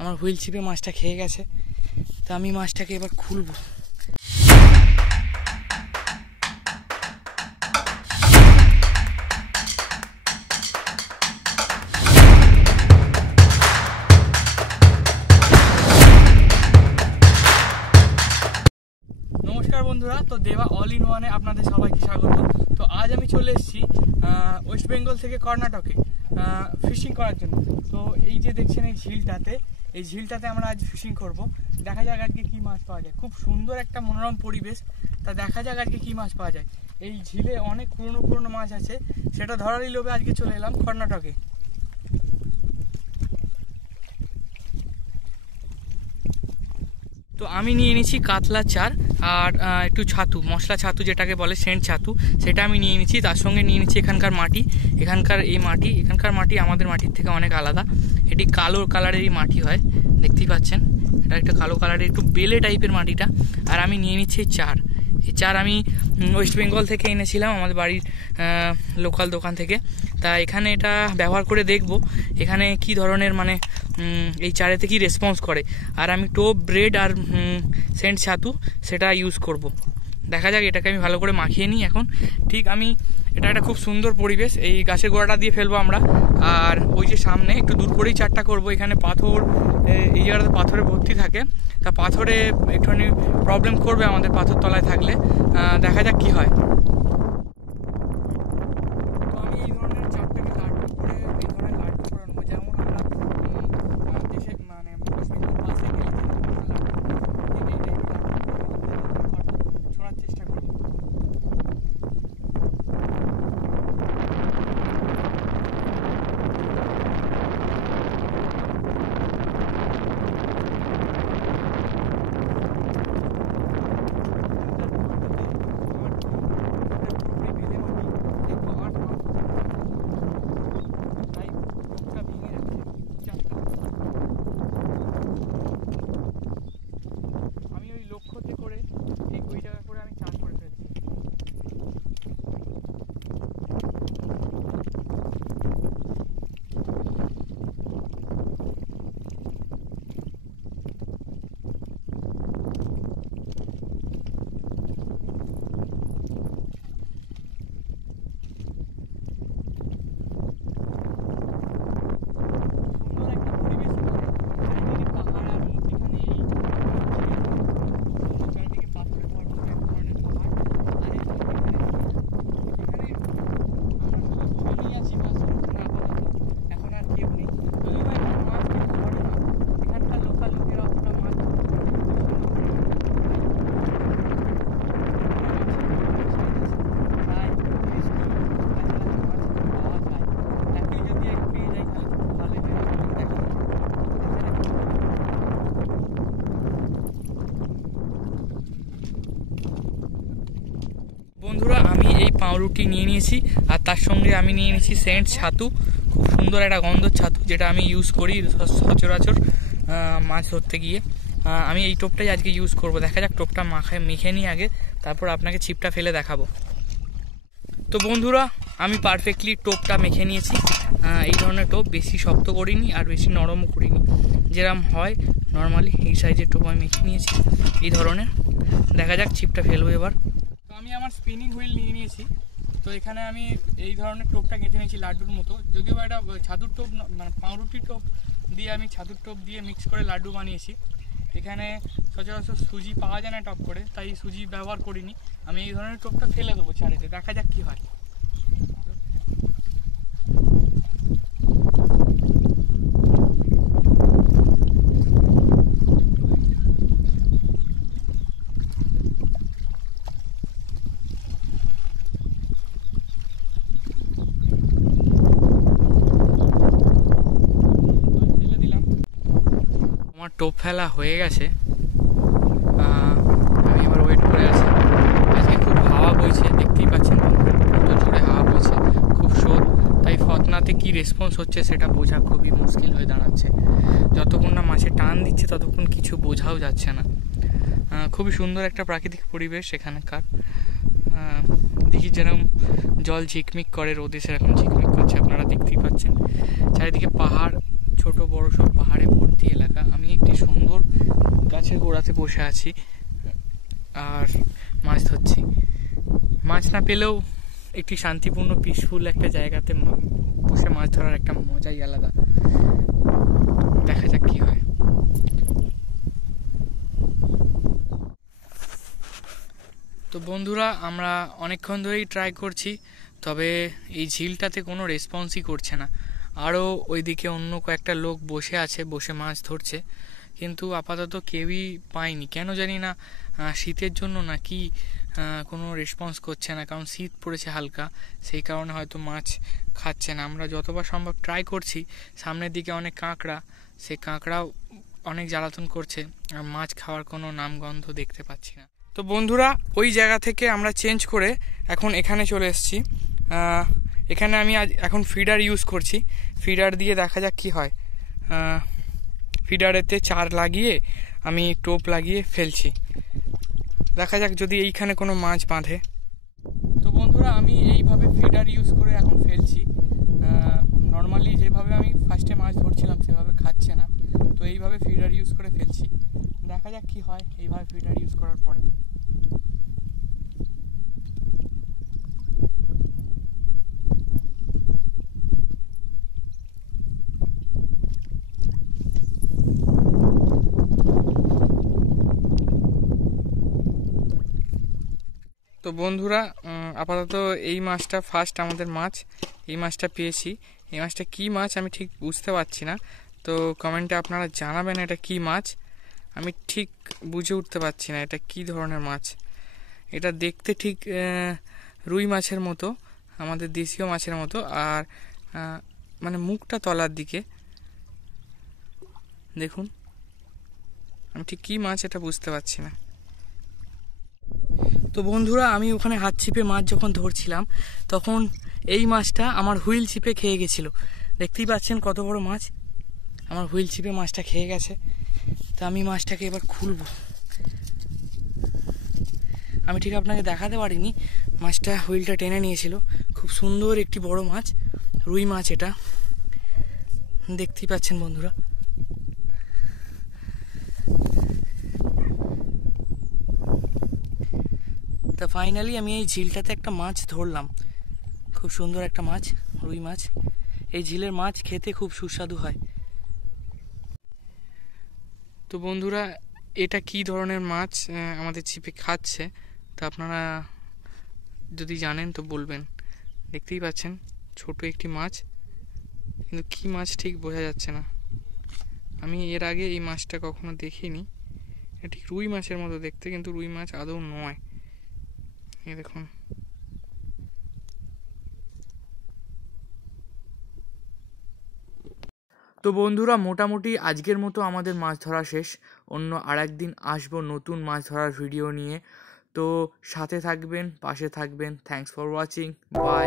আমার হুইল ছিপে মাছটা খেয়ে গেছে, তো আমি মাছটাকে এবার খুলবো। নমস্কার বন্ধুরা, তো দেওয়া অল ইন ওয়ানে আপনাদের সবাইকে স্বাগত। তো আজ আমি চলে এসেছি ওয়েস্ট বেঙ্গল থেকে কর্ণাটকে ফিশিং করার জন্য। তো এই যে দেখছেন এই ঝিলটাতে আমরা আজ ফিশিং করব। দেখা যাক আজকে কি মাছ পাওয়া যায়। খুব সুন্দর একটা মনোরম পরিবেশ, তা দেখা যাক আজকে কি মাছ পাওয়া যায়। এই ঝিলে অনেক পুরনো মাছ আছে, সেটা ধরারই লোভে আজকে চলে এলাম কর্ণাটকে। তো আমি নিয়ে নিয়েছি কাতলা চার আর একটু ছাতু, মশলা ছাতু যেটাকে বলে সেন্ট ছাতু, সেটা আমি নিয়ে নিয়েছি। তার সঙ্গে নিয়ে নিচ্ছি এখানকার মাটি। এখানকার মাটি আমাদের মাটির থেকে অনেক আলাদা। এটি কালো কালারেরই মাটি হয়, দেখতেই পাচ্ছেন। এটা একটা কালো কালারের একটু বেলে টাইপের মাটিটা। আর আমি নিয়ে নিচ্ছি এই চার আমি ওয়েস্ট বেঙ্গল থেকে এনেছিলাম, আমাদের বাড়ির লোকাল দোকান থেকে। তা এখানে এটা ব্যবহার করে দেখব এখানে কি ধরনের মানে এই চারেতে কি রেসপন্স করে। আর আমি টোপ, ব্রেড আর সেন্ট ছাতু সেটা ইউজ করব। দেখা যাক, এটাকে আমি ভালো করে মাখিয়ে নিই এখন। ঠিক আমি এটা একটা খুব সুন্দর পরিবেশ, এই গাছের গোড়াটা দিয়ে ফেলবো আমরা। আর ওই যে সামনে একটু দূর করেই চারটা করব। এখানে পাথর, এই জায়গাতে পাথরে ভর্তি থাকে, তা পাথরে একটুখানি প্রবলেম করবে আমাদের পাথর তলায় থাকলে। দেখা যাক কি হয়। বন্ধুরা, আমি এই পাউরুটি নিয়ে নিয়েছি আর তার সঙ্গে আমি নিয়ে নিয়েছি সেন্ট ছাতু, খুব সুন্দর একটা গন্ধর ছাতু, যেটা আমি ইউজ করি সচরাচর মাছ ধরতে গিয়ে। আমি এই টোপটাই আজকে ইউজ করব। দেখা যাক, টোপটা মেখে নিই আগে, তারপর আপনাকে ছিপটা ফেলে দেখাবো। তো বন্ধুরা, আমি পারফেক্টলি টোপটা মেখে নিয়েছি। এই ধরনের টোপ বেশি শক্ত করিনি আর বেশি নরমও করিনি, যেরকম হয় নর্মালি এই সাইজের টোপ আমি মেখে নিয়েছি এই ধরনের। দেখা যাক, ছিপটা ফেলবো এবার। তো আমি আমার স্পিনিং হুইল নিয়ে নিয়েছি। তো এখানে আমি এই ধরনের টোপটা গেঁথে নিয়েছি লাড্ডুর মতো, যদিও এটা ছাতুর টোপ মানে পাউরুটি টোপ দিয়ে আমি ছাতুর টোপ দিয়ে মিক্স করে লাড্ডু বানিয়েছি। এখানে সচরাচর সুজি পাওয়া যায় না টপ করে, তাই সুজি ব্যবহার করিনি। আমি এই ধরনের টোপটা ফেলে দেবো চারিতে, দেখা যাক কি হয়। আমার টোপ ফেলা হয়ে গেছে, আমি এবার ওয়েট করে আছি। আজকে খুব হাওয়া বইছে, দেখতেই পাচ্ছেন কত জোরে হাওয়া বইছে, খুব স্রোত। তাই ফতনাতে কি রেসপন্স হচ্ছে সেটা বোঝা খুবই মুশকিল হয়ে দাঁড়াচ্ছে। যতক্ষণ না মাছে টান দিচ্ছে ততক্ষণ কিছু বোঝাও যাচ্ছে না। খুবই সুন্দর একটা প্রাকৃতিক পরিবেশ এখানকার। দেখি যেরকম জল ঝিকমিক করে, রোদে সেরকম ঝিকমিক করছে, আপনারা দেখতেই পাচ্ছেন। চারিদিকে পাহাড়, ছোট বড় সব পাহাড়ে ভর্তি এলাকা। জায়গাতে বসে আছি আর মাছ ধরছি। মাছ না পেলেও একটি শান্তিপূর্ণ পিসফুল একটা জায়গাতে বসে মাছ ধরার একটা মজাই আলাদা। দেখা যাক কি হয়। তো বন্ধুরা, আমরা অনেকক্ষণ ধরেই ট্রাই করছি, তবে এই ঝিলটাতে কোনো রেসপন্সই করছে না। আরও ওইদিকে অন্য কয়েকটা লোক বসে আছে, বসে মাছ ধরছে, কিন্তু আপাতত কেউই পাইনি। কেন জানি না, শীতের জন্য নাকি কোনো রেসপন্স করছে না, কারণ শীত পড়েছে হালকা, সেই কারণে হয়তো মাছ খাচ্ছে না। আমরা যতবার সম্ভব ট্রাই করছি। সামনের দিকে অনেক কাঁকড়া, সেই কাঁকড়াও অনেক জ্বালাতন করছে, আর মাছ খাওয়ার কোনো নামগন্ধ দেখতে পাচ্ছি না। তো বন্ধুরা, ওই জায়গা থেকে আমরা চেঞ্জ করে এখন এখানে চলে এসেছি। এখানে আমি এখন ফিডার ইউজ করছি। ফিডার দিয়ে দেখা যাক কি হয়। ফিডারেতে চার লাগিয়ে আমি টোপ লাগিয়ে ফেলছি, দেখা যাক যদি এইখানে কোনো মাছ বাঁধে। তো বন্ধুরা, আমি এইভাবে ফিডার ইউজ করে এখন ফেলছি। নর্মালি যেভাবে আমি ফার্স্টে মাছ ধরছিলাম সেভাবে খাচ্ছে না, তো এইভাবে ফিডার ইউজ করে ফেলছি। দেখা যাক কি হয় এইভাবে ফিডার ইউজ করার পরে। তো বন্ধুরা, আপাতত এই মাছটা ফার্স্ট আমাদের মাছ। এই মাছটা পেয়েছি। এই মাছটা কী মাছ আমি ঠিক বুঝতে পারছি না, তো কমেন্টে আপনারা জানাবেন এটা কী মাছ। আমি ঠিক বুঝে উঠতে পারছি না এটা কী ধরনের মাছ। এটা দেখতে ঠিক রুই মাছের মতো, আমাদের দেশীয় মাছের মতো, আর মানে মুখটা তলার দিকে। দেখুন, আমি ঠিক কী মাছ এটা বুঝতে পারছি না। তো বন্ধুরা, আমি ওখানে হাত ছিপে মাছ যখন ধরছিলাম তখন এই মাছটা আমার হুইল ছিপে খেয়ে গেছিলো। দেখতেই পাচ্ছেন কত বড় মাছ, আমার হুইল ছিপে মাছটা খেয়ে গেছে। তো আমি মাছটাকে এবার খুলবো। আমি ঠিক আপনাকে দেখাতে পারিনি, মাছটা হুইলটা টেনে নিয়েছিল। খুব সুন্দর একটি বড় মাছ, রুই মাছ এটা, দেখতেই পাচ্ছেন বন্ধুরা। তা ফাইনালি আমি এই ঝিলটাতে একটা মাছ ধরলাম, খুব সুন্দর একটা মাছ, রুই মাছ। এই ঝিলের মাছ খেতে খুব সুস্বাদু হয়। তো বন্ধুরা, এটা কি ধরনের মাছ আমাদের ছিপে খাচ্ছে, তা আপনারা যদি জানেন তো বলবেন। দেখতেই পাচ্ছেন ছোট একটি মাছ, কিন্তু কি মাছ ঠিক বোঝা যাচ্ছে না। আমি এর আগে এই মাছটা কখনো দেখিনি। এটি রুই মাছের মতো দেখতে, কিন্তু রুই মাছ আদৌ নয়। এই দেখুন। তো বন্ধুরা, মোটামুটি আজকের মতো আমাদের মাছ ধরা শেষ। অন্য আরেকদিন আসবো নতুন মাছ ধরার ভিডিও নিয়ে। তো সাথে থাকবেন, পাশে থাকবেন। Thanks for watching, by.